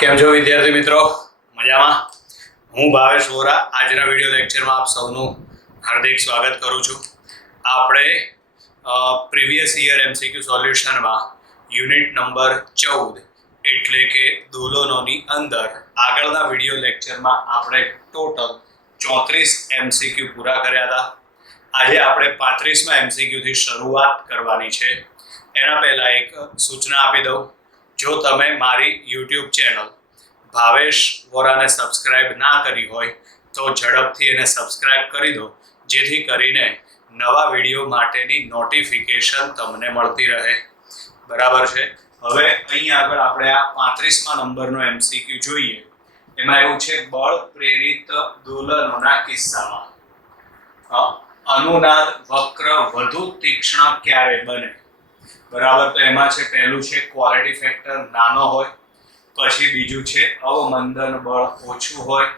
કેમ છો વિદ્યાર્થી મિત્રો? મજામાં? હું ભાવેશ વોરા આજના વિડિયો લેક્ચરમાં આપ સૌનું હાર્દિક સ્વાગત કરું છું. આપણે પ્રીવિયસ યર એમસીક્યુ સોલ્યુશનમાં યુનિટ નંબર 14 એટલે કે દોલનોની અંદર આગળના વિડિયો લેક્ચરમાં આપણે ટોટલ 34 એમસીક્યુ પૂરા કર્યા હતા. આજે આપણે 35મા એમસીક્યુ થી શરૂઆત કરવાની છે. એના પહેલા એક સૂચના આપી દઉં. જો તમે મારી YouTube ચેનલ ભાવેશ વોરાને સબસ્ક્રાઇબ ના કરી હોય તો ઝડપથી એને સબસ્ક્રાઇબ કરી દો, જેથી કરીને નવા વિડીયો માટેની નોટિફિકેશન તમને મળતી રહે. બરાબર છે? હવે અહીં આગળ આપણે આ 35મા નંબરનો એમસીક્યુ જોઈએ. એમાં એવું છે, બળ પ્રેરિત દોલનોના કિસ્સામાં અનુનાદ વક્ર વધુ તીક્ષ્ણ ક્યારે બને? બરાબર. તો એમાં છે, પહેલું છે ક્વોલિટી ફેક્ટર નાનો હોય, પછી બીજું છે અવમંદન બળ ઓછું હોય,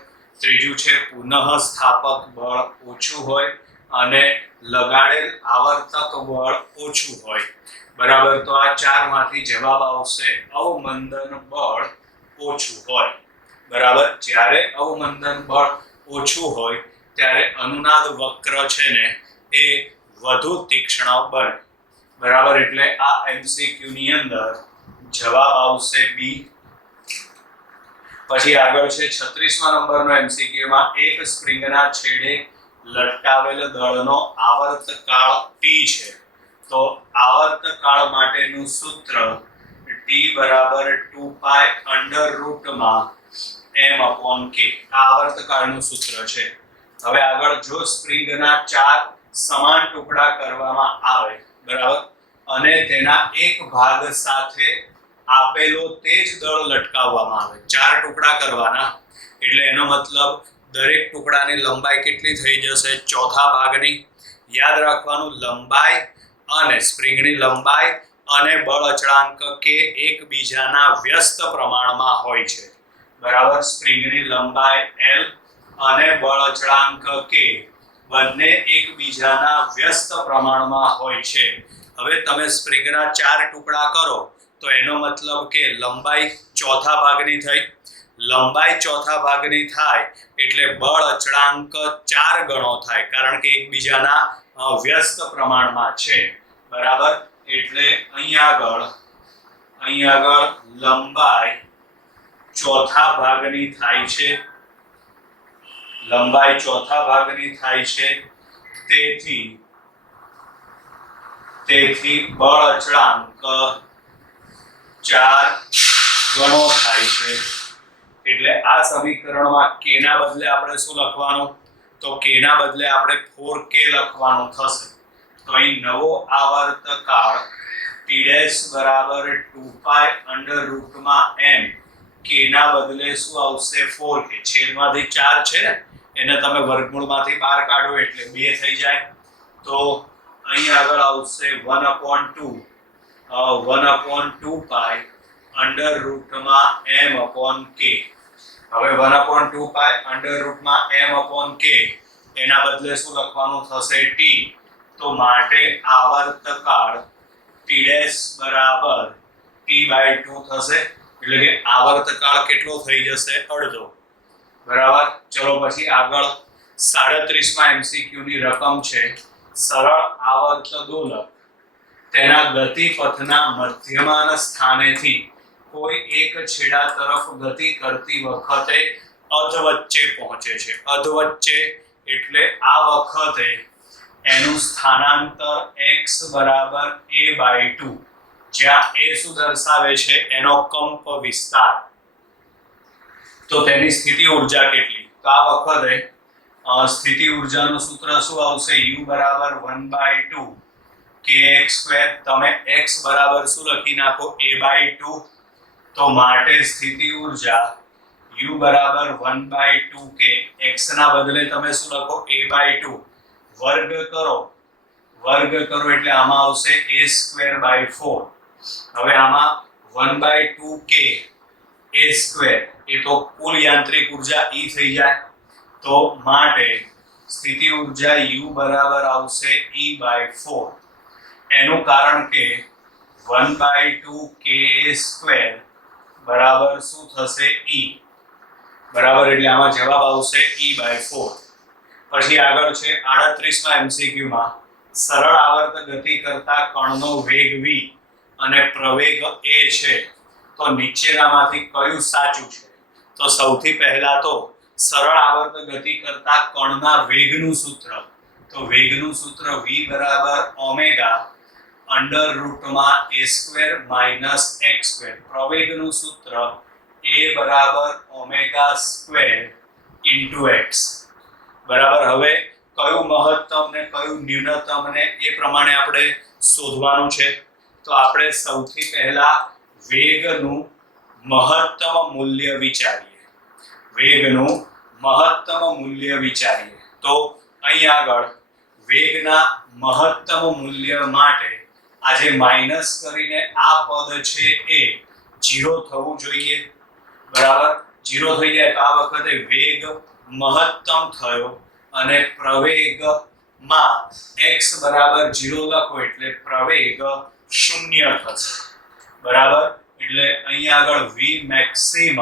ત્રીજું છે પુનઃસ્થાપક બળ ઓછું હોય અને લગાડેલ આવર્તક બળ ઓછું હોય. બરાબર. તો આ ચારમાંથી જવાબ આવશે અવમંદન બળ ઓછું હોય. બરાબર. જ્યારે અવમંદન બળ ઓછું હોય ત્યારે અનુનાદ વક્ર છે ને એ વધુ તીક્ષ્ણ બને. બરાબર. એટલે આ એમસીક્યુ ની અંદર જવાબ આવશે બી. પછી આગળ છે 36મા નંબરનો એમસીક્યુ માં એક સ્પ્રિંગના છેડે લટકાવેલ દળનો આવર્તકાળ ટી છે. તો આવર્તકાળ માટેનું સૂત્ર ટી બરાબર 2π √m/k. આ આવર્તકાળનું સૂત્ર છે. હવે આગળ જો સ્પ્રિંગના 4 સમાન ટુકડા કરવામાં આવે, બરાબર, અને તેના એક ભાગ સાથે આપેલો તે જ દળ લટકાવવામાં આવે. 4 ટુકડા કરવાના એટલે એનો મતલબ દરેક ટુકડાની લંબાઈ કેટલી થઈ જશે? ચોથા ભાગની. યાદ રાખવાનું, લંબાઈ અને સ્પ્રિંગની લંબાઈ અને બળ અચળાંક કે એકબીજાના વ્યસ્ત પ્રમાણમાં હોય છે. બરાબર. સ્પ્રિંગની લંબાઈ L અને બળ અચળાંક કે બંને એકબીજાના વ્યસ્ત પ્રમાણમાં હોય છે. હવે તમે સ્પ્રિંગના 4 ટુકડા કરો તો એનો મતલબ કે લંબાઈ ચોથા ભાગની થઈ. લંબાઈ ચોથા ભાગની થાય એટલે બળ અચળાંક 4 ગણો થાય, કારણ કે એકબીજાના વ્યસ્ત પ્રમાણમાં છે. બરાબર. એટલે અહીં આગળ લંબાઈ ચોથા ભાગની થાય છે. લંબાઈ ચોથા ભાગની થાય છે. તેથી બળ અચળાંક 4 ગણો થાય છે. એટલે આ સમીકરણમાં k ના બદલે આપણે શું લખવાનું? તો k ના બદલે આપણે 4k લખવાનું થશે. તો અહીં નવો આવર્તકાળ t' બરાબર 2π √m. k ના બદલે શું આવશે? 4k. છેદમાંથી 4 છે ને, એને તમે વર્ગમૂળમાંથી બહાર કાઢો એટલે 2 થઈ જાય. તો અહીં આગળ આવશે 1/2 1/2π √m/k. હવે 1/2π √m/k એના બદલે શું લખવાનું થશે? t. તો માટે આવર્તકાળ t' બરાબર t/2 થશે. એટલે કે આવર્તકાળ કેટલો થઈ જશે? અડધો. બરાબર. ચલો પછી આગળ 37મા એમસીક્યુ ની રકમ છે, સરળ આવર્ત દોલક તેના ગતિપથના મધ્યમાન સ્થાનેથી કોઈ એક છેડા તરફ ગતિ કરતી વખતે અધવચ્ચે પહોંચે છે. અધવચ્ચે એટલે આ વખતે એનું સ્થાનાંતર x બરાબર a/2, જ્યાં a શું દર્શાવે છે? એનો કંપ વિસ્તાર. તો તેની સ્થિતિ ઊર્જા કેટલી? તો આ વખતે સ્થિતિ ઊર્જાનું સૂત્ર શું આવશે? u બરાબર 1/2 kx². તમે x બરાબર શું લખી નાખો? a/2. તો માટે સ્થિતિ ઊર્જા u બરાબર 1/2 k. x ના બદલે તમે શું લખો? a/2. વર્ગ કરો એટલે આમાં આવશે a²/4. હવે આમાં 1/2 k a², એ તો કુલ યાંત્રિક ઊર્જા E થઈ જાય. તો માટે સ્થિતિ ઊર્જા u બરાબર આવશે E/4. એનું કારણ કે 1/2 ka² બરાબર શું થશે e બરાબર એટલે આમાં જવાબ આવશે e/4. પછી આગળ છે 38માં MCQ માં સરળ આવર્ત ગતિ કરતા કણનો વેગ v અને પ્રવેગ a છે તો નીચેનામાંથી કયું સાચું છે? તો સૌથી પહેલા તો સરળ આવર્ત ગતિ કરતા કણના વેગનું સૂત્ર, તો વેગનું સૂત્ર v બરાબર ઓમેગા અંડર રૂટમાં a² - x². પ્રવેગનું સૂત્ર a બરાબર ઓમેગા સ્ક્વેર ઇન્ટુ x. બરાબર. હવે કયું મહત્તમ ને કયું ન્યૂનતમ ને એ પ્રમાણે આપણે શોધવાનું છે. તો આપણે સૌથી પહેલા વેગનું મહત્તમ મૂલ્ય વિચારીએ. વેગનું મહત્તમ મૂલ્ય વિચારીએ તો અહીં આગળ વેગના મહત્તમ મૂલ્ય માટે આજે માઈનસ કરીને આ પદ છે એ 0 થવું જોઈએ. બરાબર. 0 થઈ જાય તો આ વખતે વેગ મહત્તમ થયો અને પ્રવેગમાં x બરાબર 0 લખો એટલે પ્રવેગ 0 થશે. બરાબર. એટલે અહીં આગળ v મેક્સિમમ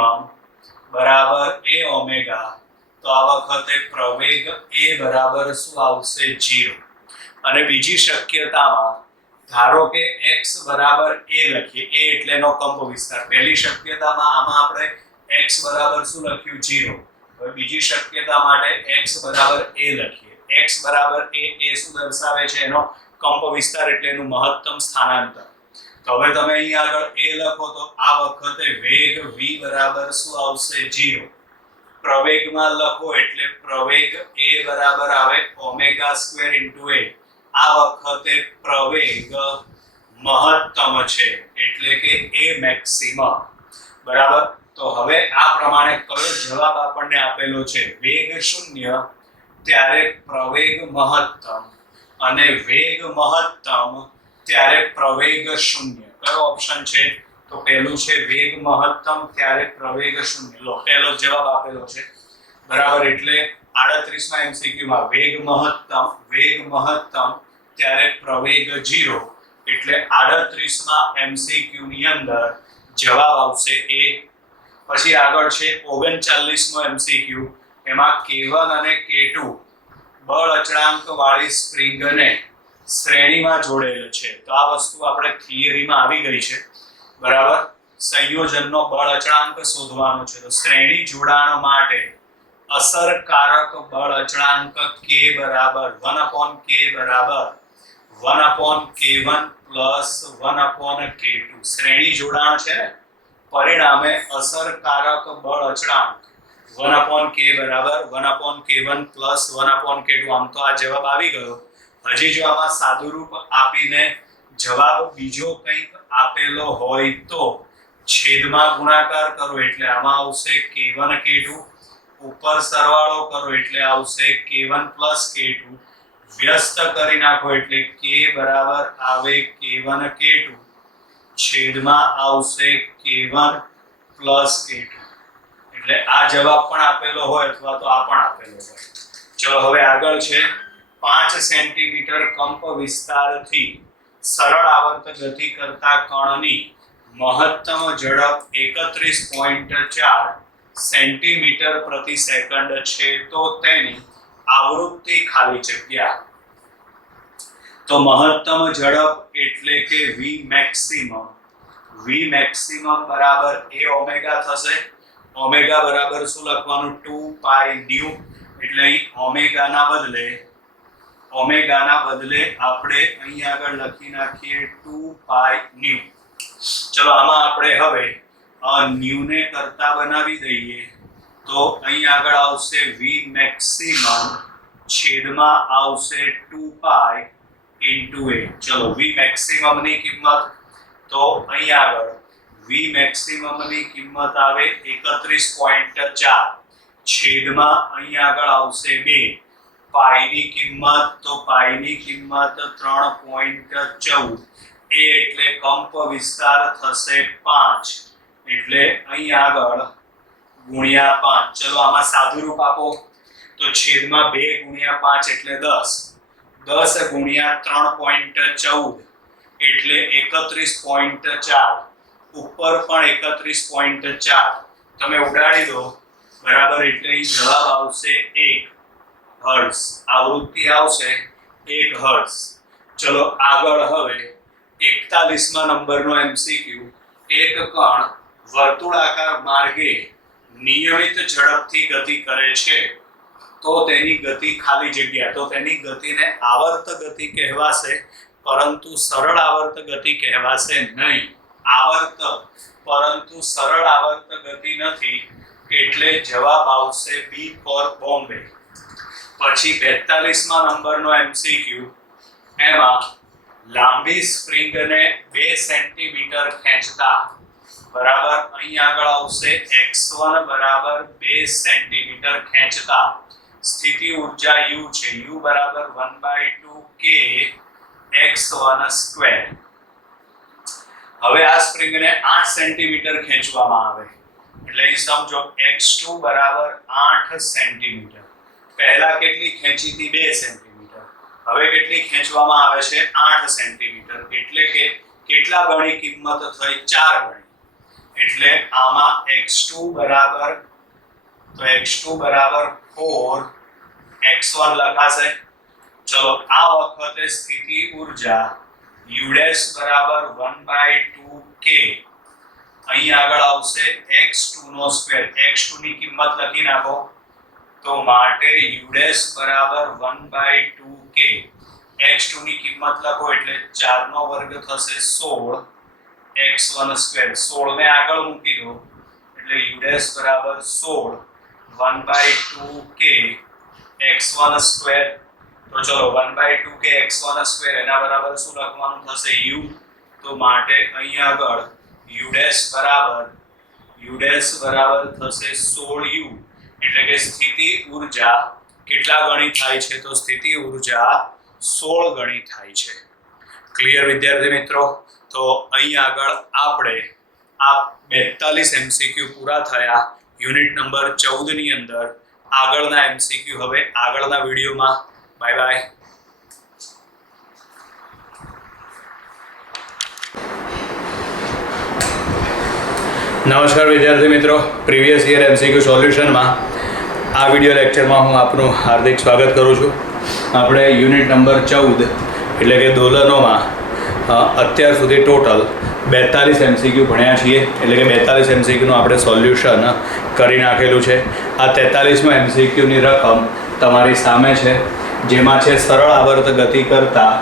બરાબર a ઓમેગા, તો આ વખતે પ્રવેગ a બરાબર શું આવશે 0. અને બીજી શક્યતામાં ધારો કે x બરાબર a લખીએ, a એટલે એનો કંપ વિસ્તાર. પહેલી શક્યતામાં આમાં આપણે x બરાબર શું લખ્યું 0. હવે બીજી શક્યતા માટે x બરાબર a લખીએ. x બરાબર a એ શું દર્શાવે છે? એનો કંપ વિસ્તાર એટલે એનું મહત્તમ સ્થાનાંતર. તો હવે તમે અહીં આગળ a લખો તો આ વખતે વેગ v બરાબર શું આવશે 0. પ્રવેગમાં લખો એટલે પ્રવેગ a બરાબર આવે ઓમેગા સ્ક્વેર ઇન્ટુ a. આ વખતે પ્રવેગ મહત્તમ છે એટલે કે a મેક્સિમમ. બરાબર. તો હવે આ પ્રમાણે કયો જવાબ આપણને આપેલો છે? વેગ 0 ત્યારે પ્રવેગ મહત્તમ અને વેગ મહત્તમ ત્યારે પ્રવેગ 0. કયો ઓપ્શન છે? તો પહેલું છે વેગ મહત્તમ ત્યારે પ્રવેગ 0. લો, પહેલો જવાબ આપેલો છે. બરાબર. એટલે 38માં MCQ માં વેગ મહત્તમ ત્યારે પ્રવેગ 0 એટલે 38માં MCQ ની અંદર જવાબ આવશે a. પછી આગળ છે 39મો MCQ. એમાં K1 અને K2 બળ અચળાંક વાળી સ્પ્રિંગને શ્રેણીમાં જોડેલ છે. તો આ વસ્તુ આપણે થિયરીમાં આવી ગઈ છે. બરાબર. સંયોજનનો બળ અચળાંક શોધવાનો છે. તો શ્રેણી જોડાણ માટે અસરકારક બળ અચળાંક K બરાબર 1/K બરાબર 1/K1 પ્લસ 1/K2. શ્રેણી જોડાણ છે ને, પરિણામે અસરકારક બળ અચળાંક 1/K બરાબર 1/K1 પ્લસ 1/K2. આમ તો આ જવાબ આવી ગયો. હજી જો આમાં સાદુરૂપ આપીને જવાબ બીજો કંઈક આપેલો હોય તો છેદમાં ગુણાકાર કરો એટલે આમાં આવશે K1 K2. ઉપર સરવાળો કરો એટલે આવશે K1 પ્લસ K2. વ્યસ્ત કરી નાખો એટલે K બરાબર આવે K1 K2 છેદમાં આવશે K1 પ્લસ K2. એટલે આ જવાબ પણ આપેલો હોય અથવા તો આ પણ આપેલો હોય. ચલો હવે આગળ છે 5 સેન્ટીમીટર કંપ વિસ્તારથી સરળ આવર્ત ગતિ કરતા કણની મહત્તમ ઝડપ 31.4 સેન્ટીમીટર પ્રતિ સેકન્ડ છે તો તેની આવૃત્તિ ખાલી જગ્યા. તો મહત્તમ ઝડપ એટલે કે v મેક્સિમમ બરાબર a ઓમેગા થશે. ઓમેગા બરાબર શું લખવાનું? 2 પાઈ ન્યુ. એટલે અહીં ઓમેગાના બદલે આપણે અહીં આગળ લખી નાખીએ 2 પાઈ ન્યુ. ચલો આમાં આપણે હવે ન્યુ ને કરતા બનાવી દઈએ તો અહીં આગળ આવશે v મેક્સિમમ છેદમાં આવશે 2 પાઈ ઇન્ટુ a. ચલો v મેક્સિમમ ની કિંમત તો અહીં આગળ v મેક્સિમમ ની કિંમત આવે 31.4 છેદમાં અહીં આગળ આવશે 2. પાઈ ની કિંમત તો પાઈ ની કિંમત 3.14. a એટલે કંપ વિસ્તાર થશે 5 એટલે અહીં આગળ ગુણ્યા 5. ચલો આમાં સાદુરૂપ આપો તો છેદમાં 2 ગુણ્યા 5 એટલે 10. 10 ગુણ્યા 3.14 એટલે 31.4. ઉપર પણ 31.4 તમે ઉડાડી દો બરાબર, એટલે જવાબ આવશે 1 હર્ટ્ઝ. આવૃત્તિ આવશે 1 હર્ટ્ઝ. ચલો આગળ હવે 41મા નંબરનો એમસીક્યુ. એક કણ વર્તુળાકાર માર્ગે નિયમિત ઝડપથી ગતિ કરે છે તો તેની ગતિ ખાલી જગ્યા, તો તેની ગતિને આવર્ત ગતિ કહેવાશે, પરંતુ સરળ આવર્ત ગતિ કહેવાશે નહીં. આવર્ત પરંતુ સરળ આવર્ત ગતિ નથી, એટલે જવાબ આવશે બી ફોર બોમ્બે. પછી 42મા નંબરનો એમસીક્યુ. એમાં લાંબી સ્પ્રિંગને 2 સેન્ટીમીટર ખેંચતા બરાબર, અહીં આગળ આવશે x1 બરાબર 2 સેન્ટીમીટર ખેંચતા સ્થિતિ ઊર્જા u છે, u બરાબર 1/2k x1 સ્ક્વેર. હવે આ સ્પ્રિંગને 8 સેન્ટીમીટર ખેંચવામાં આવે એટલે અહીં સમજો x2 બરાબર 8 સેન્ટીમીટર. પહેલા કેટલી ખેંચી હતી? 2 સેન્ટીમીટર. હવે કેટલી ખેંચવામાં આવે છે? 8 સેન્ટીમીટર. એટલે કે કેટલા ગણી કિંમત થઈ? 4 ગણી. એટલે આમાં x2 બરાબર, તો x2 બરાબર 4, x1 લખાશે. ચલો આ વખતે સ્થિતિ ઊર્જા u બરાબર 1/2k, અહીં આગળ આવશે x2 નો સ્ક્વેર. x2 ની કિંમત લખી નાખો, તો માટે u બરાબર 1/2k. x2 ની કિંમત લખો એટલે 4 નો વર્ગ થશે 16, x1 સ્ક્વેર. 16 ને આગળ મૂકી દો એટલે u બરાબર 16 1/2k x1 સ્ક્વેર. તો ચલો 1/2k x1 સ્ક્વેર એના બરાબર શું લખવાનું થશે? u. તો માટે અહીં આગળ u બરાબર થશે 16u. એટલે કે સ્થિતિ ઊર્જા કેટલા ગણી થાય છે? તો સ્થિતિ ઊર્જા 16 ગણી થાય છે. ક્લિયર વિદ્યાર્થી મિત્રો? તો અહીં આગળ આપણે આ 42 એમસીક્યુ પૂરા થયા યુનિટ નંબર 14 ની અંદર. આગળના એમસીક્યુ હવે આગળના વિડીયોમાં. Bye bye. નમસ્કાર વિદ્યાર્થી મિત્રો, પ્રીવિયસ યર એમસીક્યુ સોલ્યુશનમાં આ વિડીયો લેક્ચરમાં હું આપનું હાર્દિક સ્વાગત કરું છું. આપણે યુનિટ નંબર 14 એટલે કે દોલનોમાં અત્યાર સુધી ટોટલ 42 એમસીક્યુ ભણ્યા છીએ. એટલે કે 42 એમસીક્યુનું આપણે સોલ્યુશન કરી નાખેલું છે. આ 43મા એમસીક્યુની રકમ તમારી સામે છે, જેમાં છે સરળ આવર્ત ગતિ કરતા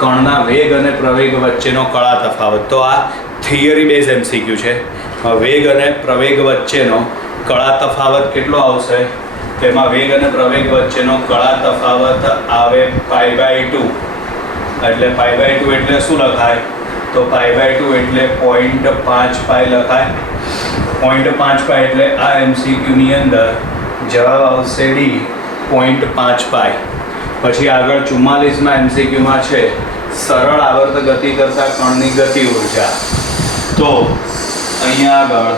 કણના વેગ અને પ્રવેગ વચ્ચેનો કળા તફાવત. તો આ થિયરી બેઝ એમસીક્યુ છે. વેગ અને પ્રવેગ વચ્ચેનો કળા તફાવત કેટલો આવશે? તેમાં વેગ અને પ્રવેગ વચ્ચેનો કળા તફાવત આવે π/2. એટલે π/2 એટલે શું લખાય? તો π/2 એટલે 0.5π લખાય. 0.5π એટલે આ એમસીક્યુની અંદર જવાબ આવશે ડી 0.5π. પછી આગળ 44મા એમસીક્યુમાં છે સરળ આવર્ત ગતિ કરતા કણની ગતિ ઊર્જા. તો અહીંયા આગળ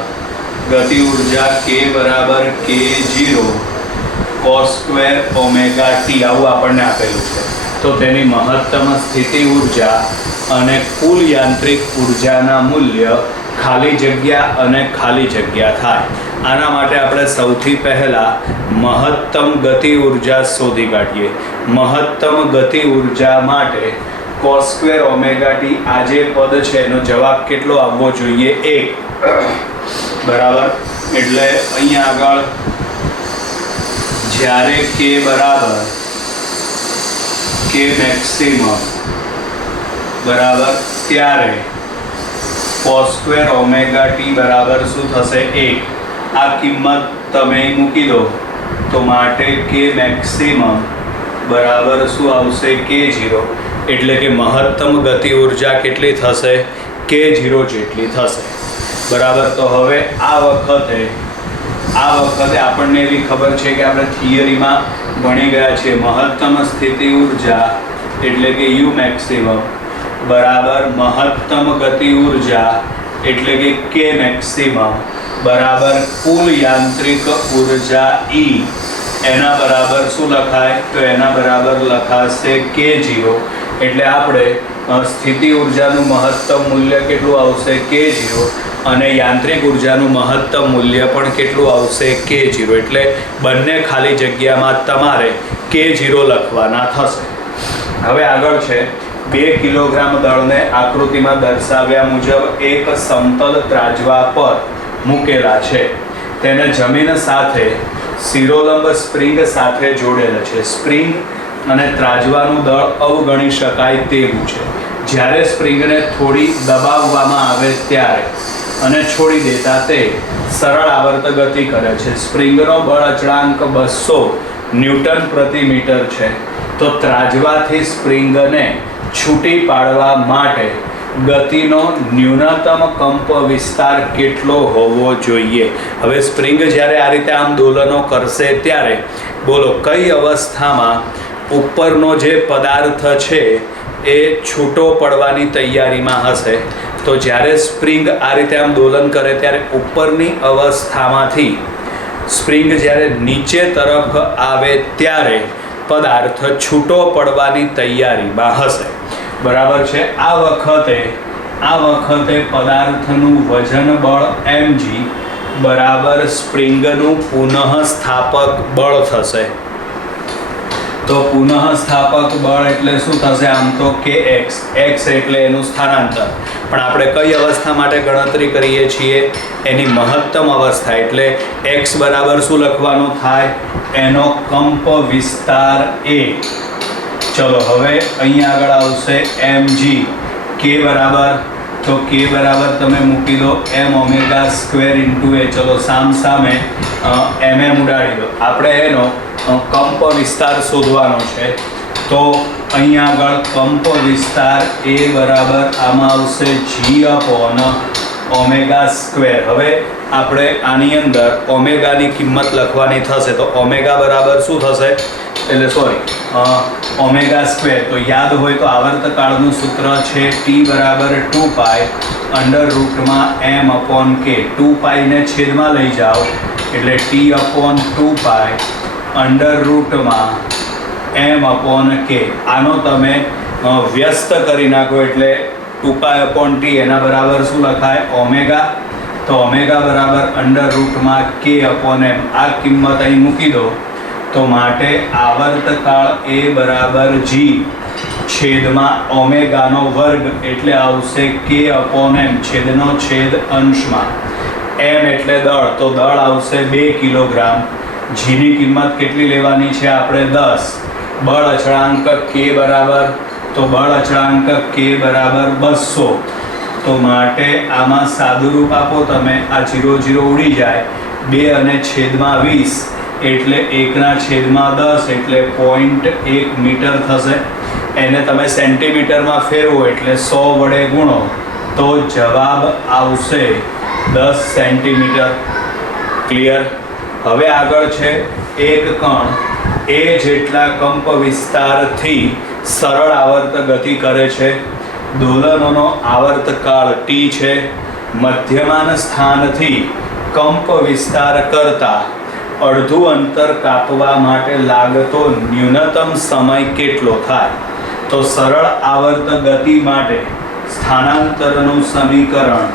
ગતિ ઊર્જા k બરાબર k0 cos² ωt આવું આપણને આપેલું છે. તો તેની મહત્તમ સ્થિતિ ઊર્જા અને કુલ યાંત્રિક ઊર્જાના મૂલ્ય ખાલી જગ્યા અને ખાલી જગ્યા થાય. આના માટે આપણે સૌથી પહેલા મહત્તમ ગતિ ઊર્જા શોધી કાઢીએ. મહત્તમ ગતિ ઊર્જા માટે cos² ωt આ જે પદ છે એનો જવાબ કેટલો આવવો જોઈએ? 1 બરાબર. એટલે અહીંયા આગળ જ્યારે k બરાબર k મેક્સિમમ બરાબર ત્યારે cos² ωt બરાબર શું થશે? 1. આ કિંમત તમે મૂકી દો તો માટે k મેક્સિમમ બરાબર શું આવશે? k0. એટલે કે મહત્તમ ગતિ ઊર્જા કેટલી થશે? k0 જેટલી થશે. બરાબર. તો હવે આ વખતે આપણને એવી ખબર છે કે આપણે થિયરીમાં ભણી ગયા છીએ મહત્તમ સ્થિતિ ઊર્જા એટલે કે u મેક્સિમમ બરાબર મહત્તમ ગતિ ઊર્જા એટલે કે k મેક્સિમમ બરાબર કુલ યાંત્રિક ઊર્જા E એના બરાબર શું લખાય? તો એના બરાબર લખાશે k0. એટલે આપણે સ્થિતિ ઊર્જાનું મહત્તમ મૂલ્ય કેટલું આવશે? k0. અને યાંત્રિક ઉર્જાનું મહત્તમ મૂલ્ય પણ કેટલું આવશે K0 એટલે બંને ખાલી જગ્યામાં તમારે K0 લખવાના થશે. હવે આગળ છે 2 કિલોગ્રામ દળને આકૃતિમાં દર્શાવ્યા મુજબ એક સમતલ ત્રાજવા પર મૂકેલા છે. તેને જમીન સાથે શિરોલંબ સ્પ્રિંગ સાથે જોડેલ છે. સ્પ્રિંગ અને ત્રાજવાનું દળ અવગણી શકાય તેવું છે. જ્યારે સ્પ્રિંગને થોડી દબાવવામાં આવે ત્યારે અને છોડી દેતા તે સરળ આવર્ત ગતિ કરે છે. સ્પ્રિંગનો બળ અચળાંક 200 ન્યૂટન પ્રતિ મીટર છે. તો ત્રાજવાથી સ્પ્રિંગને છૂટી પાડવા માટે ગતિનો ન્યૂનતમ કંપ વિસ્તાર કેટલો હોવો જોઈએ? હવે સ્પ્રિંગ જ્યારે આ રીતે આમ દોલનો કરશે ત્યારે બોલો કઈ અવસ્થામાં ઉપરનો જે પદાર્થ છે એ છૂટો પડવાની તૈયારીમાં હશે? તો જ્યારે સ્પ્રિંગ આ રીતે આમ દોલન કરે ત્યારે ઉપરની અવસ્થામાંથી સ્પ્રિંગ જ્યારે નીચે તરફ આવે ત્યારે પદાર્થ છૂટો પડવાની તૈયારીમાં હશે. બરાબર છે. આ વખતે પદાર્થનું વજન બળ mg બરાબર સ્પ્રિંગનું પુનઃસ્થાપક બળ થશે. તો પુનઃસ્થાપક બળ એટલે શું થશે? આમ તો kx, x એટલે એનું સ્થાનાંતર, પણ આપણે કઈ અવસ્થા માટે ગણતરી કરીએ છીએ? એની મહત્તમ અવસ્થા. એટલે x બરાબર શું લખવાનું થાય? એનો કંપ વિસ્તાર a. ચલો હવે અહીંયા આગળ આવશે mg. k બરાબર, તો k બરાબર તમે મૂકી દો m omega square into a. ચલો સામે mm ઉડાડી દો. આપણે એનો કંપ વિસ્તાર શોધવાનો છે. તો અહીંયા આગળ કંપ વિસ્તાર a બરાબર આમાં આવશે g અપોન ઓમેગા સ્ક્વેર. હવે આપણે આની અંદર ઓમેગાની કિંમત લખવાની થશે. તો ઓમેગા બરાબર શું થશે? એટલે સોરી ઓમેગા સ્ક્વેર. તો યાદ હોય તો આવર્તકાળનું સૂત્ર છે t બરાબર 2π અંડર રૂટમાં m અપોન k. 2π ને છેદમાં લઈ જાઓ એટલે t અપોન 2π અંડર રૂટમાં m અપોન k. આનો તમે વ્યસ્ત કરી નાખો એટલે 2π અપોન t એના બરાબર શું લખાય? ઓમેગા. તો ઓમેગા બરાબર અંડર રૂટમાં k અપોન m. આ કિંમત અહીં મૂકી દો. તો માટે આવર્તકાળ a બરાબર g છેદમાં ઓમેગાનો વર્ગ એટલે આવશે k અપોન m છેદનો છેદ અંશમાં. m એટલે દળ, તો દળ આવશે 2 કિલોગ્રામ. જીની કિંમત કેટલી લેવાની છે આપણે? 10. બળ અચળાંક k બરાબર, તો બળ અચળાંક k બરાબર 200. તો માટે આમાં સાદુરૂપ આપો તમે. આ 0 0 ઉડી જાય. 2 અને છેદમાં 20 એટલે 1/10 એટલે 0.1 મીટર થશે. એને તમે સેન્ટીમીટરમાં ફેરવો એટલે 100 વડે ગુણો તો જવાબ આવશે 10 સેન્ટીમીટર. ક્લિયર? હવે આગળ છે એક કણ a જેટલા કંપ વિસ્તારથી સરળ આવર્ત ગતિ કરે છે. દોલનોનો આવ્ર્તકાળ t છે. મધ્યમાન સ્થાનથી કંપ વિસ્તાર કરતા અડધું અંતર કાપવા માટે લાગતો ન્યૂનતમ સમય કેટલો થાય? તો સરળ આવર્ત ગતિ માટે સ્થાનાંતરનું સમીકરણ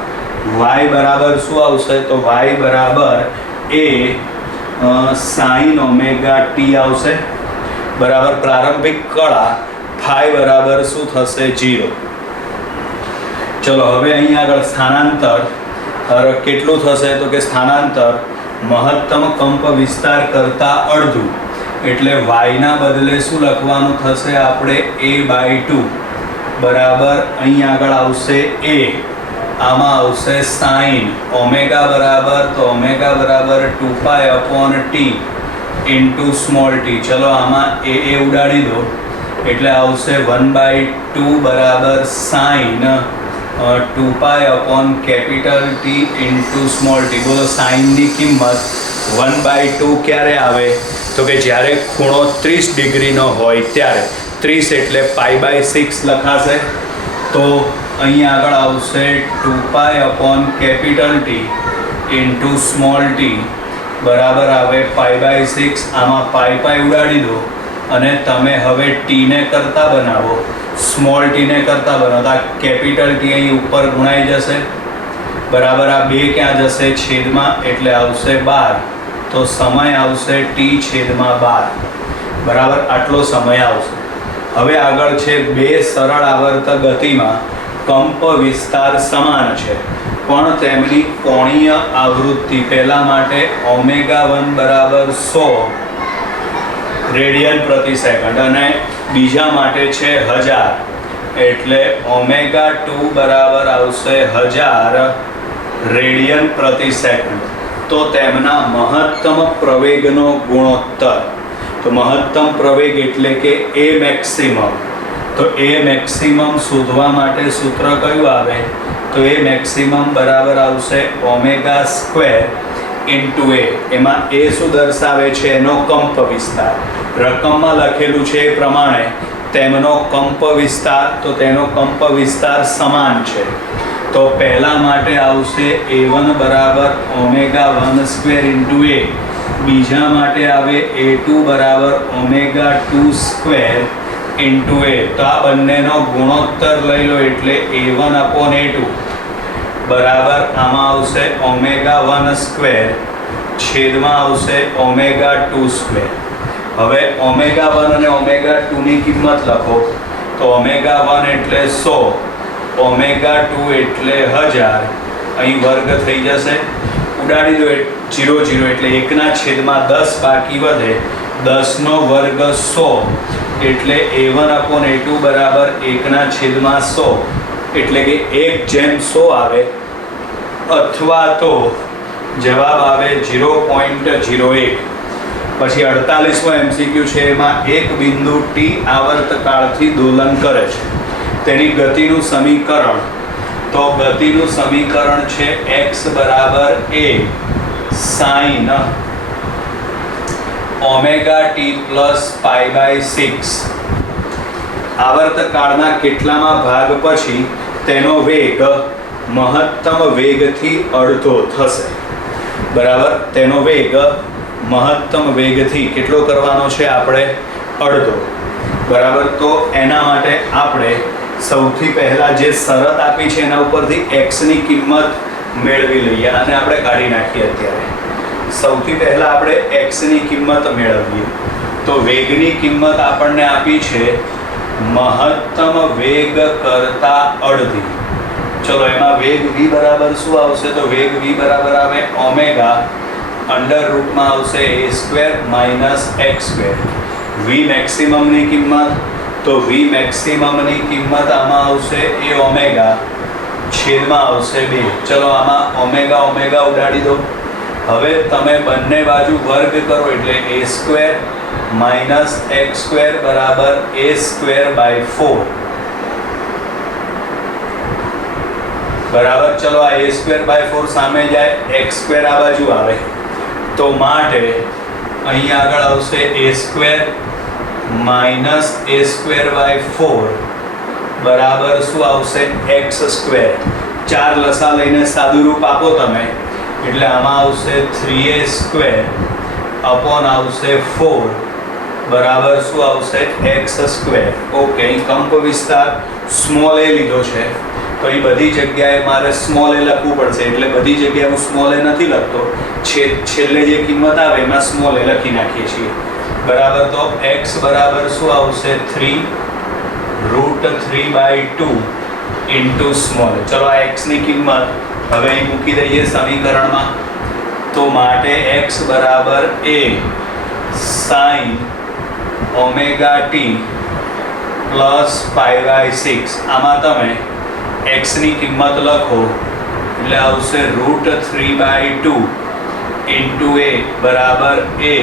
y બરાબર શું આવશે? તો y બરાબર a sin ઓમેગા t આવશે. બરાબર. પ્રારંભિક કળા phi બરાબર શું થશે? 0. ચલો હવે અહીંયા આગળ સ્થાનાંતર કેટલું થશે? તો કે સ્થાનાંતર મહત્તમ કંપ વિસ્તાર કરતા અડધું એટલે y ના બદલે શું લખવાનું થશે? આપણે a/2 બરાબર અહીંયા આગળ આવશે a. આમાં આવશે sin ઓમેગા બરાબર, તો ઓમેગા બરાબર 2π upon t into small t. ચલો આમાં a ઉડાડી દો એટલે આવશે 1/2 બરાબર sin 2π upon capital t into small t. બોલો સાઇનની કિંમત 1/2 ક્યારે આવે? તો કે જ્યારે ખૂણો 30 ડિગ્રીનો હોય ત્યારે. 30 એટલે π/6 લખાશે. તો અહીંયા આગળ આવશે 2π upon capital t into small t બરાબર આવે π/6. આમાં π ઉડાડી દો અને તમે હવે ટીને કરતા બનાવો, સ્મોલ ટીને કરતા બનાવો. તો આ કેપિટલ ટી અહીં ઉપર ગુણાઈ જશે બરાબર આ 2 ક્યાં જશે છેદમાં એટલે આવશે 12, તો સમય આવશે t/12, બરાબર આટલો સમય આવશે. હવે આગળ છે 2 સરળ આવર્ત ગતિમાં કંપ વિસ્તાર સમાન છે પણ તેમની કોણીય આવૃત્તિ પહેલા માટે ω1 બરાબર 100 રેડિયન પ્રતિ સેકન્ડ અને બીજા માટે છે 1000 એટલે ω2 બરાબર આવશે 1000 રેડિયન પ્રતિ સેકન્ડ. તો તેમના મહત્તમ પ્રવેગનો ગુણોત્તર, તો મહત્તમ પ્રવેગ એટલે કે એ મેક્સિમમ, તો એ મેક્સિમમ શોધવા માટે સૂત્ર કયું આવે તો એ મેક્સિમમ બરાબર આવશે ω² ઇન્ટુ એ. એમાં એ શું દર્શાવે છે એનો કંપ વિસ્તાર, રકમમાં લખેલું છે એ પ્રમાણે તેમનો કંપ વિસ્તાર, તો તેનો કંપ વિસ્તાર સમાન છે. તો પહેલા માટે આવશે A1 બરાબર ω1² ઇન્ટુ એ, બીજા માટે આવે A2 બરાબર ω2² ઇન્ટુ એ. તો આ બંનેનો ગુણોત્તર લઈ લો એટલે A1/A2 બરાબર આમાં આવશે ω1² છેદમાં આવશે ω2². હવે ω1 અને ω2 ની કિંમત લખો તો ω1 એટલે 100, ω2 એટલે 1000, અહીં વર્ગ થઈ જશે, ઉડાડી દો 0 0 એટલે 1/10 બાકી વધે, 10 નો વર્ગ 100 એટલે A1/A2 બરાબર 1/100 એટલે કે 1/100 આવે અથવા તો જવાબ આવે 0.01. પછી 48મો MCQ છે એમાં એક બિંદુ T આવર્તકાળથી દોલન કરે છે તેની ગતિનું સમીકરણ, તો ગતિનું સમીકરણ છે x બરાબર a sin ωt પ્લસ π/6. આવર્તકાળના કેટલામાં ભાગ પછી તેનો વેગ મહત્તમ વેગથી અડધો થશે, બરાબર તેનો વેગ મહત્તમ વેગથી કેટલો કરવાનો છે આપણે અડધો, બરાબર. તો એના માટે આપણે સૌથી પહેલા જે શરત આપી છે એના ઉપરથી x ની કિંમત મેળવી લઈએ અને આપણે કાઢી નાખીએ. અત્યારે સૌથી પહેલા આપણે x ની કિંમત મેળવીએ તો વેગની કિંમત આપણને આપી છે મહત્તમ વેગ કરતા અડધી. ચલો એમાં વેગ v બરાબર શું આવશે તો વેગ v બરાબર આવે ω √ આવશે a² - x². v મેક્સિમમની કિંમત, તો v મેક્સિમમની કિંમત આમાં આવશે એ ω છેદમાં આવશે 2. ચલો આમાં ω ઉડાડી દો. હવે તમે બંને બાજુ વર્ગ કરો એટલે a² - x² બરાબર a²/4 બરાબર. ચલો આ a²/4 સામે જાય, x² આ બાજુ આવે તો માટે અહીં આગળ આવશે a² - a²/4 બરાબર શું આવશે x². 4 લસા લઈને સાદું રૂપ આપો તમે એટલે આમાં આવશે 3a² આવશે 4 બરાબર શું આવશે x². ઓકે, અહીં કંપ વિસ્તાર સ્મોલ એ લીધો છે તો એ બધી જગ્યાએ મારે સ્મોલ એ લખવું પડશે એટલે બધી જગ્યાએ હું સ્મોલ એ નથી લખતો, છેલ્લે જે કિંમત આવે એમાં સ્મોલ એ લખી નાખીએ છીએ, બરાબર. તો x બરાબર શું આવશે 3√3/2 ઇન્ટુ સ્મોલ. ચલો આ x ની કિંમત હવે અહીં મૂકી દઈએ સમીકરણમાં, તો માટે x બરાબર a sin ωt પ્લસ π/6. આમાં તમે x ની કિંમત લખો એટલે આવશે √3/2 ઇન્ટુ a બરાબર a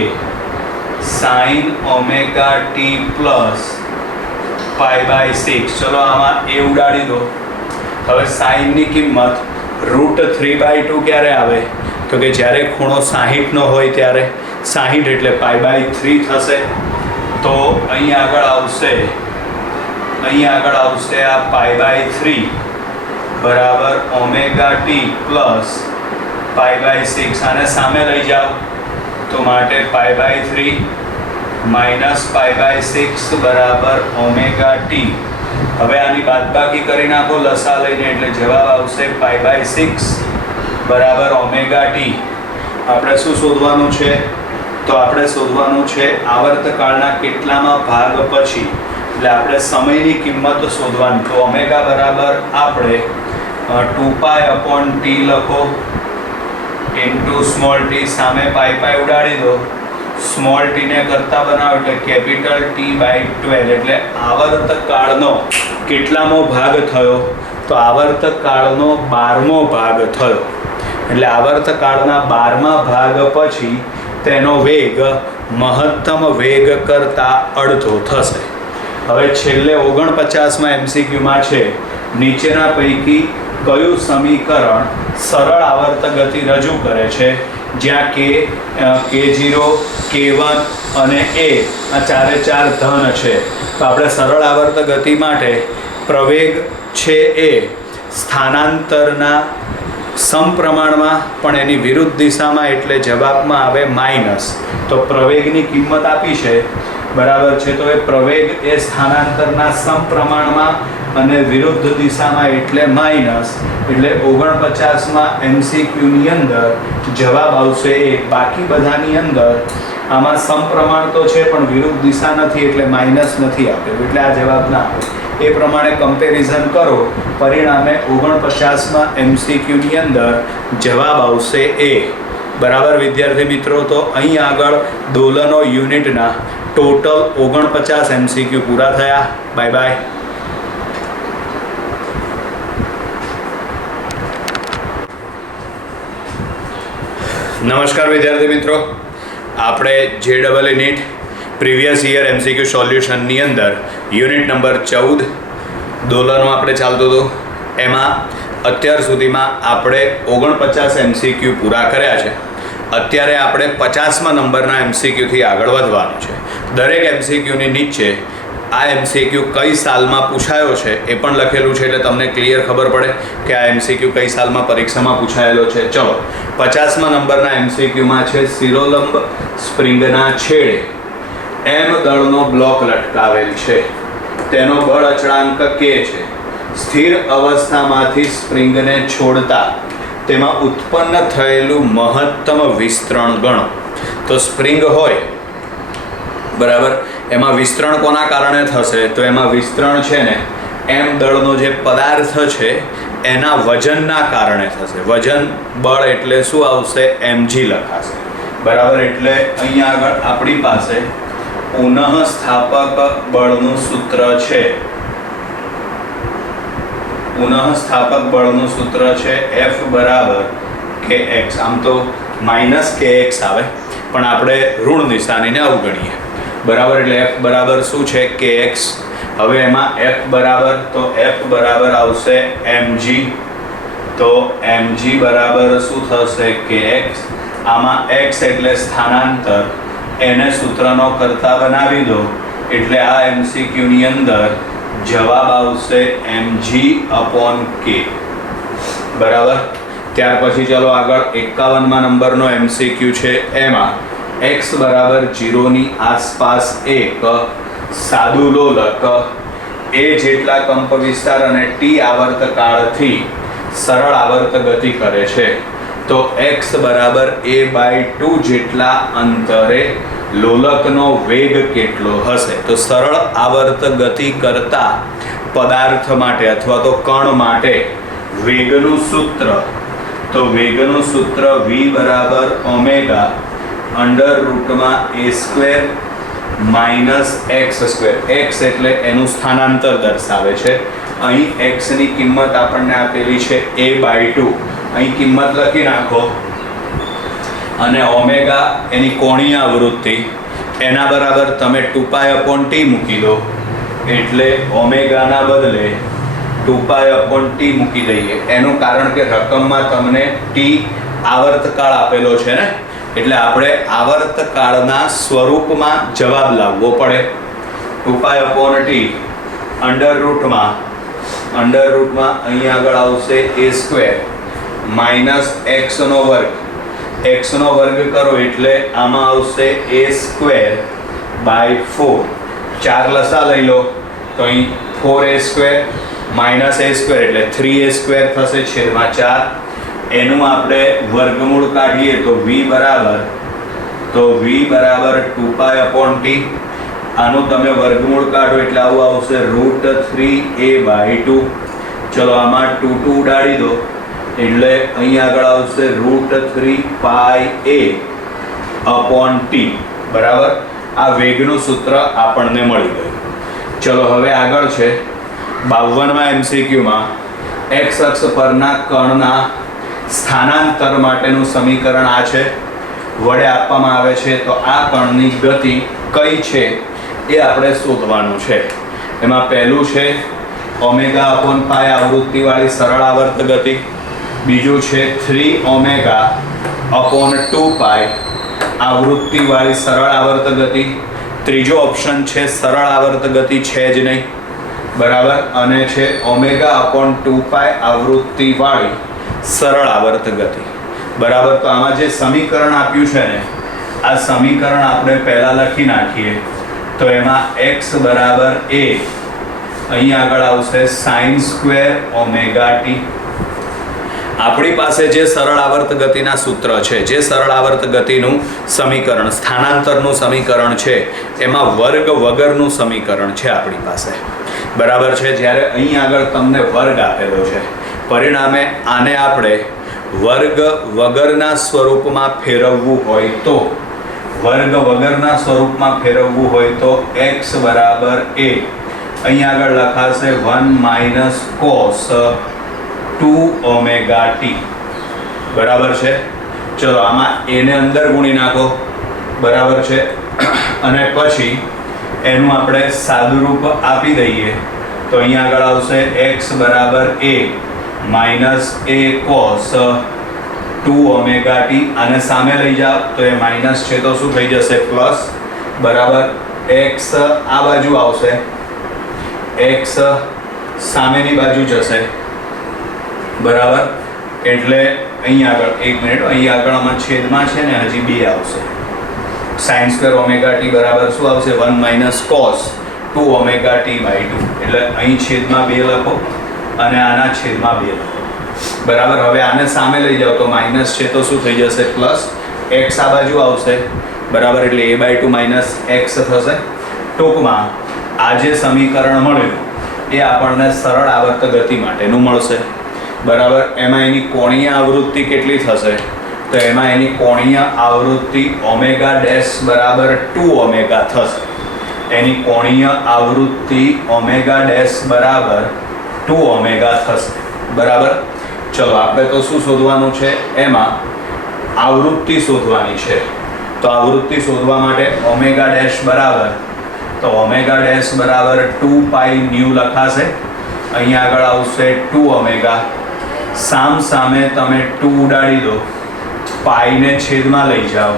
sin ωt પ્લસ π/6. ચલો આમાં એ ઉડાડી દો. હવે સાઈન ની કિંમત √3/2 ક્યારે આવે તો કે જ્યારે ખૂણો 60 નો હોય ત્યારે, 60 એટલે π/3 થશે. તો અહીં આગળ આવશે આ π/3 બરાબર ωt પ્લસ π/6. આને સામે લઈ જાઓ તો માટે π/3 માઇનસ π/6 બરાબર ωt. હવે આની બાદબાકી કરી નાખો લસા લઈને એટલે જવાબ આવશે π/6 બરાબર ઓમેગા ટી. આપણે શું શોધવાનું છે? તો આપણે શોધવાનું છે આવર્તકાળના કેટલામાં ભાગ પછી, એટલે આપણે સમયની કિંમત શોધવાની. તો ઓમેગા બરાબર આપણે 2π/t લખો ઇન્ટુ સ્મોલ ટી, સામે પાઈ ઉડાડી દો, સ્મોલ ટીને કરતા બનાવો એટલે કેપિટલ T/12. એટલે આવર્તકાળનો કેટલામો ભાગ થયો? તો આવર્તકાળનો 12મો ભાગ થયો. એટલે આવર્તકાળના 12મા ભાગ પછી તેનો વેગ મહત્તમ વેગ કરતાં અડધો થશે. હવે છેલ્લે 49માં MCQમાં છે, નીચેના પૈકી કયું સમીકરણ સરળ આવર્ત ગતિ રજૂ કરે છે? જ્યાં K0, K1 અને A આ ચારે ચાર ધન છે. તો આપણે સરળ આવર્ત ગતિ માટે પ્રવેગ છે એ સ્થાનાંતરના સમપ્રમાણમાં પણ એની વિરુદ્ધ દિશામાં, એટલે જવાબમાં આવે માઇનસ. તો પ્રવેગની કિંમત આપી છે, બરાબર છે. તો એ પ્રવેગ એ સ્થાનાંતરના સમપ્રમાણમાં અને વિરુદ્ધ દિશામાં એટલે માઇનસ. એટલે 49માં MCQની અંદર જવાબ આવશે એ. બાકી બધાની અંદર આમાં સમપ્રમાણ તો છે પણ વિરુદ્ધ દિશા નથી એટલે માઇનસ નથી આપેલું, એટલે આ જવાબ ના આવે. એ પ્રમાણે કમ્પેરિઝન કરો, પરિણામે 49માં MCQની અંદર જવાબ આવશે એ. બરાબર વિદ્યાર્થી મિત્રો, તો અહીં આગળ દોલનો યુનિટના ટોટલ 49 MCQ પૂરા થયા. Bye bye. નમસ્કાર વિદ્યાર્થી મિત્રો, આપણે JEE NEET previous year MCQ સોલ્યુશનની અંદર યુનિટ નંબર 14 દોલનો આપણે ચાલતું હતું. એમાં અત્યાર સુધીમાં આપણે 49 MCQ પૂરા કર્યા છે. અત્યારે આપણે 50મા નંબરના MCQથી આગળ વધવાનું છે. દરેક MCQની નીચે આ MCQ કઈ સાલમાં પૂછાયો છે એ પણ લખેલું છે, એટલે તમને ક્લિયર ખબર પડે કે આ MCQ કઈ સાલમાં પરીક્ષામાં પૂછાયેલો છે. ચલો, 50મા નંબરના MCQમાં છે, શિરોલંબ સ્પ્રિંગના છેડે M દળનો બ્લોક લટકાવેલ છે, તેનો બળ અચળાંક K છે. સ્થિર અવસ્થામાંથી સ્પ્રિંગને છોડતા તેમાં ઉત્પન્ન થયેલું મહત્તમ વિસ્તરણ ગણો. તો સ્પ્રિંગ હોય, બરાબર, એમાં વિસ્તરણ કોના કારણે થશે? તો એમાં વિસ્તરણ છે ને M દળનો જે પદાર્થ છે એના વજનના કારણે થશે. વજન બળ એટલે શું આવશે? mg લખાશે. બરાબર, એટલે અહીંયા આગળ આપણી પાસે પુનઃસ્થાપક બળનું સૂત્ર છે. પુનઃસ્થાપક બળનું સૂત્ર છે F બરાબર kx. આમ તો -kx આવે પણ આપણે ઋણ નિશાનીને અવગણીએ. બરાબર, એટલે F બરાબર શું છે? kx. હવે એમાં F બરાબર, તો F બરાબર આવશે mg. તો mg બરાબર શું થશે? kx. આમાં x એટલે સ્થાનાંતર, એને સૂત્રનો કરતા બનાવી દો એટલે આ MCQની અંદર જવાબ આવશે mg/k. બરાબર. ત્યાર પછી ચલો આગળ 51મા નંબરનો MCQ છે. એમાં x બરાબર 0ની આસપાસ એક સાદું લોલક એ જેટલા કંપ વિસ્તાર અને t આવર્તકાળથી સરળ આવર્ત ગતિ કરે છે. તો x બરાબર a/2 જેટલા અંતરે લોલકનો વેગ કેટલો હશે? તો સરળ આવર્ત ગતિ કરતા પદાર્થ માટે અથવા તો કણ માટે વેગનું સૂત્ર, તો વેગનું સૂત્ર v બરાબર ઓમેગા √a² -x². x એટલે એનું સ્થાનાંતર દર્શાવે છે. અહીં x ની કિંમત આપણને આપેલી છે a/2. અહીં કિંમત લખી નાખો અને ઓમેગા એની કોણીય આવૃત્તિ, એના બરાબર તમે 2π/t મૂકી દો એટલે ઓમેગાના બદલે 2π/t મૂકી દઈએ. એનું કારણ કે રકમમાં તમને t આવર્તકાળ આપેલો છે ને, એટલે આપણે આવર્તકાળના સ્વરૂપમાં જવાબ લાવવો પડે. 2π/t અંડર રૂટમાં અહીં આગળ આવશે a² -x². x નો વર્ગ કરો એટલે આમાં આવશે a²/4. 4 લસા લઈ લો તો અહીં 4a² -a² એટલે 3a² થશે, છેદમાં 4. એનું આપણે વર્ગમૂળ કાઢીએ તો v બરાબર 2π/t. આનું તમે વર્ગમૂળ કાઢો એટલે આવું આવશે √3a/2. ચલો આમાં 2 ઉડાડી દો એટલે અહીં આગળ આવશે √3πa/t. બરાબર. આ વેગનું સૂત્ર આપણને મળી ગયું. ચલો હવે આગળ છે 52માં MCQમાં x અક્ષ પરના કણના સ્થાનાંતર માટેનું સમીકરણ આ છે. વડે આપવામાં આવે છે તો આ કણની ગતિ કઈ છે એ આપણે શોધવાનું છે. એમાં પહેલું છે ω/π આવૃત્તિવાળી સરળ આવર્ત ગતિ. બીજું છે 3ω/2π આવૃત્તિવાળી સરળ આવર્ત ગતિ. ત્રીજો ઓપ્શન છે સરળ આવર્ત ગતિ છે જ નહીં. બરાબર. અને છે ω/2π આવૃત્તિવાળી સરળ આવર્ત ગતિ. બરાબર. તો આમાં જે સમીકરણ આપ્યું છે ને આ સમીકરણ આપણે પહેલા લખી નાખીએ તો એમાં x બરાબર a અહીં આગળ આવશે sin² ωt. આપણી પાસે જે સરળ આવર્ત ગતિના સૂત્ર છે, જે સરળ આવર્ત ગતિનું સમીકરણ સ્થાનાંતરનું સમીકરણ છે એમાં વર્ગ વગરનું સમીકરણ છે આપણી પાસે. બરાબર છે. જ્યારે અહીં આગળ તમને વર્ગ આપેલો છે, પરિણામે આને આપણે વર્ગ વગરના સ્વરૂપમાં ફેરવવું હોય તો x બરાબર a અહીં આગળ લખાશે 1 - cos 2ωt. બરાબર છે. ચલો આમાં એને અંદર ગુણી નાખો. બરાબર છે. અને પછી એનું આપણે સાદુરૂપ આપી દઈએ તો અહીં આગળ આવશે x બરાબર a - cos 2ωt. આને સામે લઈ જાઓ તો એ માઇનસ છે તો શું થઈ જશે પ્લસ. બરાબર. x આ બાજુ આવશે, x સામેની બાજુ જશે. બરાબર. એટલે અહીં આગળ એક મિનિટ, અહીં આગળ આમાં છેદમાં છે ને હજી 2 આવશે. sin² ωt બરાબર શું આવશે 1 - cos 2ωt/2. એટલે અહીં છેદમાં 2 લખો અને આના છેદમાં 2 લખો. બરાબર. હવે આને સામે લઈ જાઓ તો માઇનસ છે તો શું થઈ જશે પ્લસ. x આ બાજુ આવશે. બરાબર. એટલે a/2 - x થશે. ટૂંકમાં આ જે સમીકરણ મળ્યું એ આપણને સરળ આવર્ત ગતિ માટેનું મળશે. બરાબર. એમાં એની કોણીય આવૃત્તિ કેટલી થશે તો એમાં એની કોણીય આવૃત્તિ ω' બરાબર 2ω થશે. એની કોણીય આવૃત્તિ ω' બરાબર 2ω થશે. બરાબર. ચલો આપણે તો શું શોધવાનું છે, એમાં આવૃત્તિ શોધવાની છે. તો આવૃત્તિ શોધવા માટે ω' બરાબર તો ω' બરાબર 2π ન્યુ લખાશે. અહીં આગળ આવશે 2ω. સામે તમે 2 ઉડાડી દો, પાઈને છેદમાં લઈ જાઓ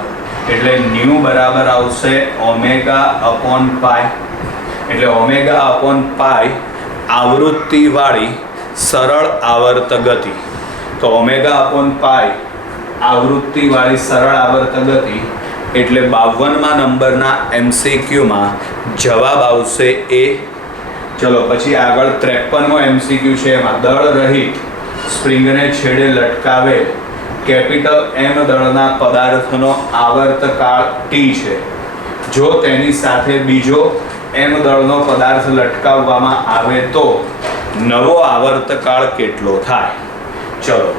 એટલે ન્યુ બરાબર આવશે ω/π. એટલે ω/π આવૃત્તિવાળી સરળ આવર્ત ગતિ. તો ω/π આવૃત્તિવાળી સરળ આવર્ત ગતિ એટલે 52માં નંબરના MCQમાં જવાબ આવશે એ. ચલો પછી આગળ 53મો MCQ છે. એમાં દળ રહિત સ્પ્રિંગને છેડે લટકાવે કેપિટલ M દળના પદાર્થનો આવર્તકાળ T છે. જો તેની સાથે બીજો M દળનો પદાર્થ લટકાવવામાં આવે તો નવો આવર્તકાળ કેટલો થાય? ચલો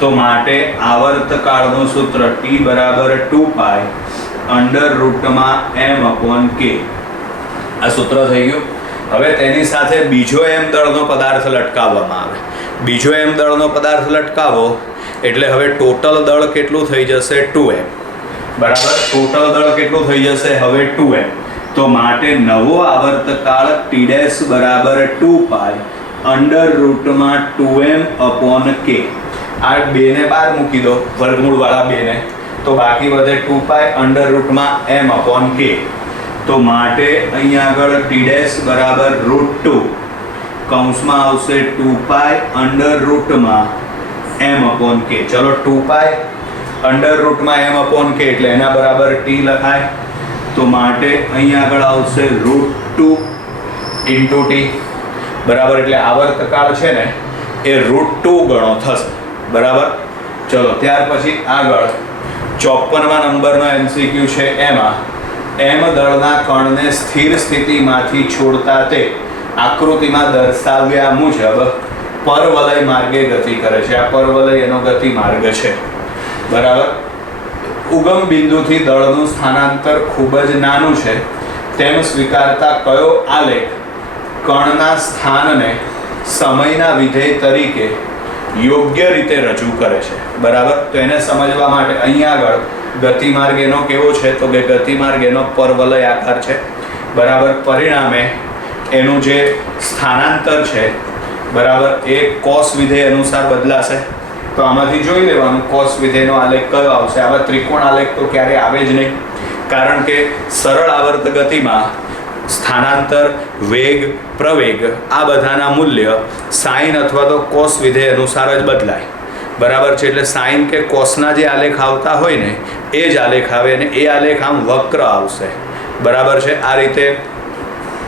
તો માટે આવર્તકાળનું સૂત્ર T બરાબર 2π √m/k. આ સૂત્ર થઈ ગયું. હવે તેની સાથે બીજો M દળનો પદાર્થ લટકાવવામાં આવે. બીજો M દળનો પદાર્થ લટકાવો એટલે હવે ટોટલ દળ કેટલું થઈ જશે 2m. બરાબર. ટોટલ દળ કેટલું થઈ જશે હવે 2m. તો માટે નવો આવર્તકાળ T' બરાબર 2π √2m/k. આ 2 ને બહાર મૂકી દો, વર્ગમૂળ વાળા 2 ને, તો બાકી વધે 2π √m/k. તો માટે અહીંયા આગળ T' બરાબર √2 કૌંસમાં આવશે 2π √m/k. ચલો 2π √m/k એટલે એના બરાબર T લખાય. તો માટે અહીંયા આગળ આવશે √2 × T. બરાબર. એટલે આવર્તકાળ છે ને એ √2 ગણો થશે. બરાબર. ચલો ત્યાર પછી આગળ 54મા નંબરનો MCQ છે. એમાં એમ દળના કણને સ્થિર સ્થિતિમાંથી છોડતા તે આકૃતિમાં દર્શાવ્યા મુજબ પરવલય માર્ગે ગતિ કરે છે. આ પરવલય એનો ગતિ માર્ગ છે. બરાબર. ઉગમ બિંદુથી દળનું સ્થાનાંતર ખૂબ જ નાનું છે તેમ સ્વીકારતા કયો આલેખ કણના સ્થાનને સમયના વિધેય તરીકે યોગ્ય રીતે રજૂ કરે છે? બરાબર. તો એને સમજવા માટે અહીંયા આગળ ગતિમાર્ગ એનો કેવો છે? તો કે ગતિમાર્ગ એનો પરવલય આકાર છે. બરાબર. પરિણામે એનું જે સ્થાનાંતર છે, બરાબર, એ કોસ વિધેય અનુસાર બદલાશે. તો આમાંથી જોઈ લેવાનું કોસ વિધેયનો આલેખ કયો આવશે. આવા ત્રિકોણ આલેખ તો ક્યારે આવે જ નહીં, કારણ કે સરળ આવર્ત ગતિમાં સ્થાનાંતર, વેગ, પ્રવેગ આ બધાના મૂલ્ય સાઇન અથવા તો કોસ વિધેય અનુસાર જ બદલાય. બરાબર છે. એટલે સાઇન કે કોસના જે આલેખ આવતા હોય ને એ જ આલેખ આવે, અને એ આલેખ આમ વક્ર આવશે. બરાબર છે. આ રીતે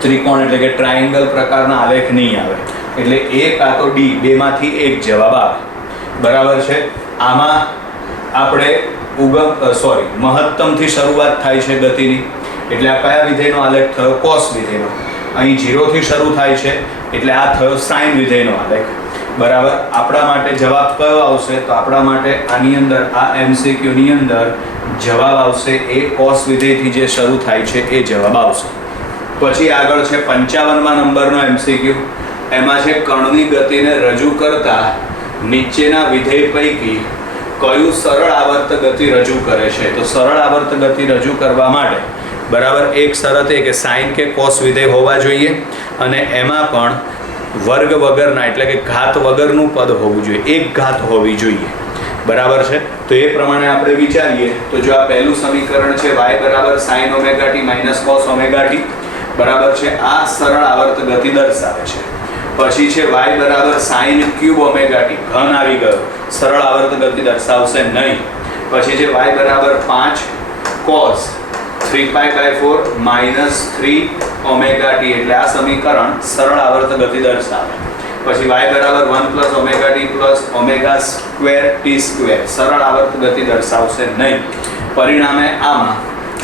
ત્રિકોણ એટલે કે ટ્રાયેંગલ પ્રકારના આલેખ નહીં આવે. એટલે એ કાં તો ડી, બેમાંથી એક જવાબ આવે. બરાબર છે. આમાં આપણે મહત્તમથી શરૂઆત થાય છે ગતિની, એટલે આ કયા વિધેયનો આલેખ થયો? કોસ વિધેયનો. અહીં 0 થી શરૂ થાય છે એટલે આ થયો સાઇન વિધેયનો આલેખ. બરાબર. આપણા માટે જવાબ કયો આવશે? તો આપણા માટે આની અંદર આ MCQ ની અંદર જવાબ આવશે એ કોસ વિધેયથી જે શરૂ થાય છે એ જવાબ આવશે. પછી આગળ છે 55મા નંબરનો MCQ. એમાં છે કણની ગતિને રજૂ કરતા નીચેના વિધેય પૈકી કયું સરળ આવર્ત ગતિ રજૂ કરે છે? તો સરળ આવર્ત ગતિ રજૂ કરવા માટે, બરાબર, એક શરત એ કે સાઇન કે કોસ વિધેય હોવા જોઈએ, અને એમાં પણ વર્ગ વગરના એટલે કે ઘાત વગરનું પદ હોવું જોઈએ, એક ઘાત હોવી જોઈએ. બરાબર છે. તો એ પ્રમાણે આપણે વિચારીએ તો જો આ પહેલું સમીકરણ છે y બરાબર sin ωt minus cos ωt, બરાબર છે, આ સરળ આવર્ત ગતિ દર્શાવે છે. પછી છે y બરાબર sin ક્યુબ ωt, ઘન આવી ગયો, સરળ આવર્ત ગતિ દર્શાવશે નહીં. પછી છે y બરાબર 5 cos 3π/4 માઇનસ 3 ωt, એટલે આ સમીકરણ સરળ આવર્ત ગતિ દર્શાવે. પછી y બરાબર 1 + ωt + ω² સરળ આવર્ત ગતિ દર્શાવશે નહીં. પરિણામે આમાં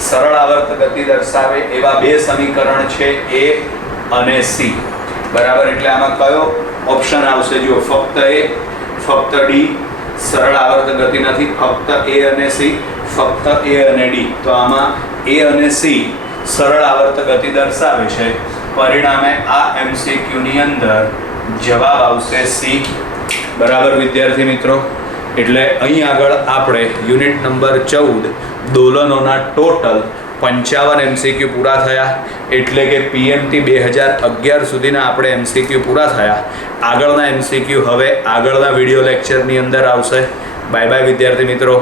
સરળ આવર્ત ગતિ દર્શાવે એવા બે સમીકરણ છે A અને C. બરાબર. એટલે આમાં કયો ઓપ્શન આવશે? જો ફક્ત A, ફક્ત D. સરળ આવર્ત ગતિ નથી, ફક્ત A અને C, ફક્ત A અને D. તો આમાં A અને C સરળ આવર્ત ગતિ દર્શાવે છે. પરિણામે આ MCQ ની અંદર જવાબ આવશે C. બરાબર વિદ્યાર્થી મિત્રો. એટલે અહીં આગળ આપણે યુનિટ નંબર 14 દોલનોના ટોટલ 55 MCQ પૂરા થયા. એટલે કે PMT 2011 સુધીના આપણે MCQ પૂરા થયા. આગળના MCQ હવે આગળના વિડીયો લેક્ચરની અંદર આવશે. બાય બાય વિદ્યાર્થી મિત્રો.